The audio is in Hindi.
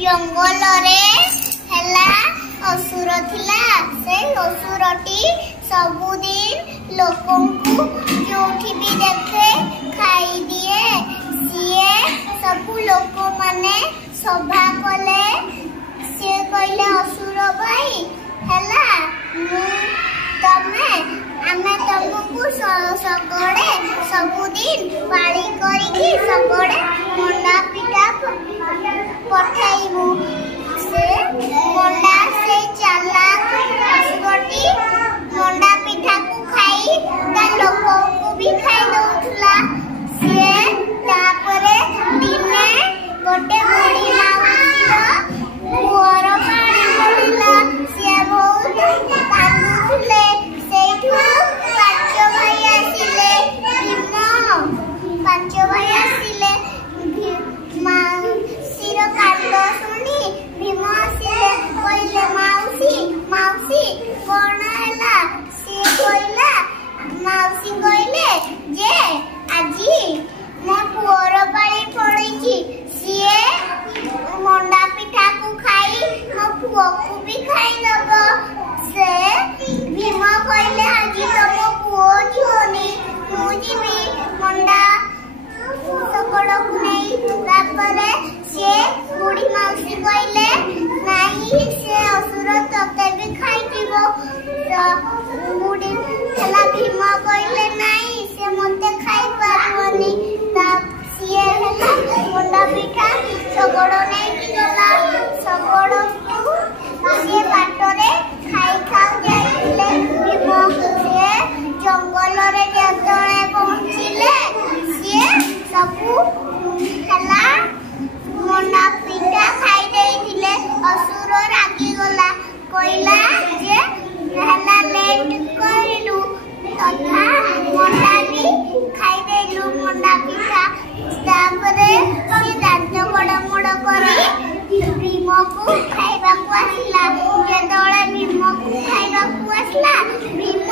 जंगल असुर थिला से असुरटी सबुदिन लोकंकु जोठी भी देखे खाई दिए सीए सबु लोक माने सभा कले से कहले असुर भाई हैला तमे आमे तुमको सगड़े सबुदिन पाली करिकी सगड़े मंडा पिठा पठाइबू से मंडा से चालाक असुरटी मंडा पिठा को खाई ता लोको को भी खाई दउथला से तापरे दिने गोटे बुढ़ी माउसी पुअर पानी पड़िला से बहुत कांदुले सेठू पांच भाई आसिले माउसीर कांद शुणी भीम आसिले कहले माउसी माउसी कौन हैला से कहला माउसी कहले जे आजी मो पुअर पाली पड़ीची सीए मंडा पिठा को खाई मो पुओ को भी खाई दबो से भीम कहले आजी तुम पुओ झोनी मुझी भी मंडा सकड़ को नहीं तापरे से बुढ़ी माउसी कहले नहीं से असुर तते भी खाई दिबो बुढ़ी हला भीम कहले नहीं से मते खाई पारबनी ता सीए हला मंडा पिठा सकड़ नहीं की गला सकड़ को सीए बाटरे खाई खाऊ जाइले भीम से जंगल रे जतळे पहुंचिले सीए सबु हला मंडा पिठा खाई देइथिले असुर रागी गला कोइला जे हला लेट करिलु तथा मंडा भी खाई देलु मंडा पिठा तापरे सी दांत बड़ बड़ करी भीम को खाइबा को आसला जेतळे भीम को खाइबा को आसला भीम